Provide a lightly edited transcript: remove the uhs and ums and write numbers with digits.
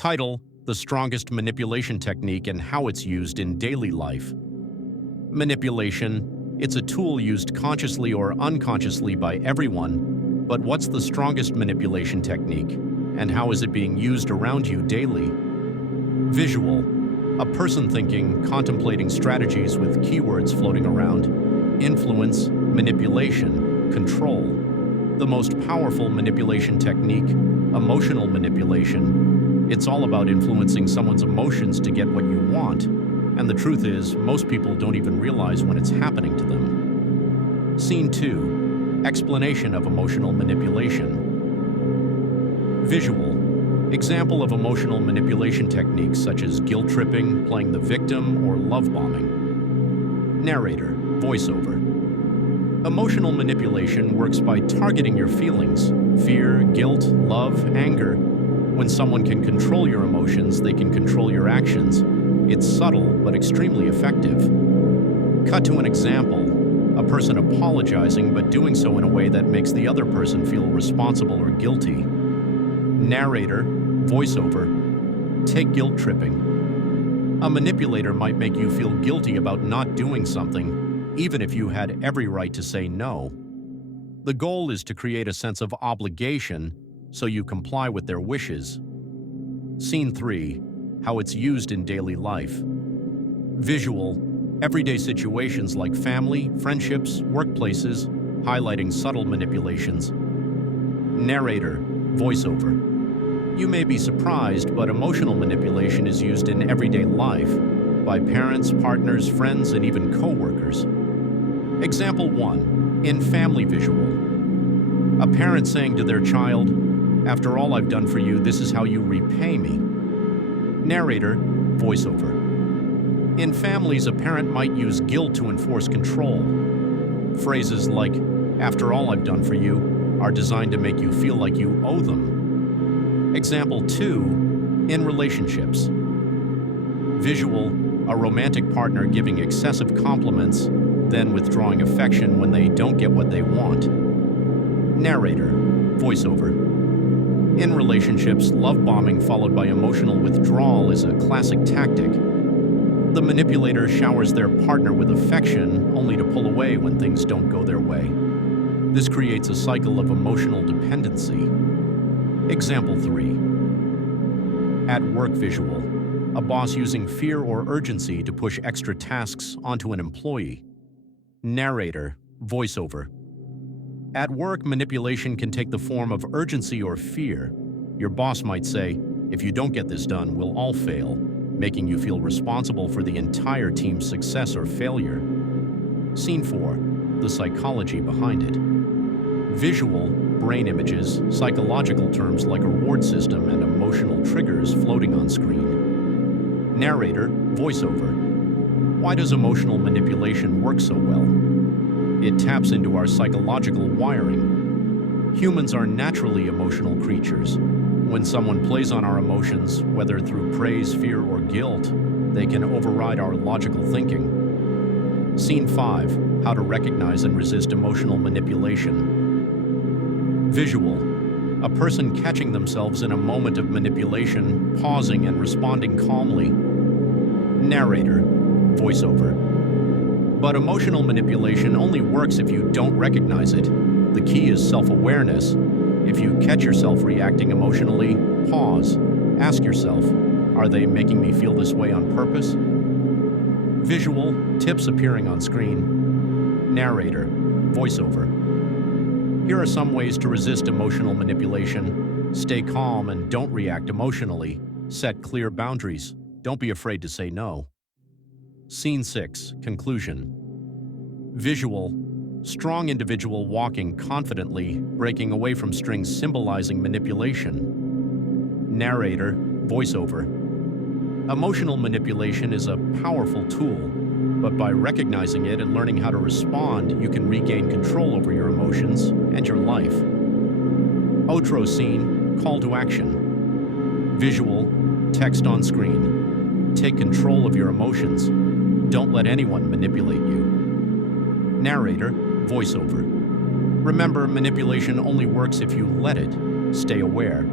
Title: The Strongest Manipulation Technique and How It's Used in Daily Life. Manipulation: it's a tool used consciously or unconsciously by everyone, but what's the strongest manipulation technique, and how is it being used around you daily? Visual: a person thinking, contemplating strategies with keywords floating around. Influence, manipulation, control. The most powerful manipulation technique: emotional manipulation. It's all about influencing someone's emotions to get what you want, and the truth is, most people don't even realize when it's happening to them. Scene 2. Explanation of emotional manipulation. Visual: example of emotional manipulation techniques such as guilt tripping, playing the victim, or love bombing. Narrator, voiceover. Emotional manipulation works by targeting your feelings: fear, guilt, love, anger. When someone can control your emotions, they can control your actions. It's subtle, but extremely effective. Cut to an example: a person apologizing, but doing so in a way that makes the other person feel responsible or guilty. Narrator, voiceover. Take guilt tripping. A manipulator might make you feel guilty about not doing something, even if you had every right to say no. The goal is to create a sense of obligation, so you comply with their wishes. Scene 3. How it's used in daily life. Visual: everyday situations like family, friendships, workplaces, highlighting subtle manipulations. Narrator, voiceover. You may be surprised, but emotional manipulation is used in everyday life by parents, partners, friends, and even co-workers. Example 1. In family visual. A parent saying to their child, "After all I've done for you, this is how you repay me." Narrator, voiceover. In families, a parent might use guilt to enforce control. Phrases like, "After all I've done for you," are designed to make you feel like you owe them. Example 2. In relationships. Visual: a romantic partner giving excessive compliments, then withdrawing affection when they don't get what they want. Narrator, voiceover. In relationships, love bombing followed by emotional withdrawal is a classic tactic. The manipulator showers their partner with affection only to pull away when things don't go their way. This creates a cycle of emotional dependency. Example 3. At work visual. A boss using fear or urgency to push extra tasks onto an employee. Narrator, voiceover. At work, manipulation can take the form of urgency or fear. Your boss might say, "If you don't get this done, we'll all fail," making you feel responsible for the entire team's success or failure. Scene 4. The psychology behind it. Visual: brain images, psychological terms like reward system, and emotional triggers floating on screen. Narrator, voiceover. Why does emotional manipulation work so well? It taps into our psychological wiring. Humans are naturally emotional creatures. When someone plays on our emotions, whether through praise, fear, or guilt, they can override our logical thinking. Scene 5. How to recognize and resist emotional manipulation. Visual: a person catching themselves in a moment of manipulation, pausing and responding calmly. Narrator, voiceover. But emotional manipulation only works if you don't recognize it. The key is self-awareness. If you catch yourself reacting emotionally, pause. Ask yourself, are they making me feel this way on purpose? Visual: tips appearing on screen. Narrator, voiceover. Here are some ways to resist emotional manipulation. Stay calm and don't react emotionally. Set clear boundaries. Don't be afraid to say no. Scene 6. Conclusion. Visual: strong individual walking confidently, breaking away from strings symbolizing manipulation. Narrator, voiceover. Emotional manipulation is a powerful tool, but by recognizing it and learning how to respond, you can regain control over your emotions and your life. Outro scene: call to action. Visual: text on screen. Take control of your emotions. Don't let anyone manipulate you. Narrator, voiceover. Remember, manipulation only works if you let it. Stay aware.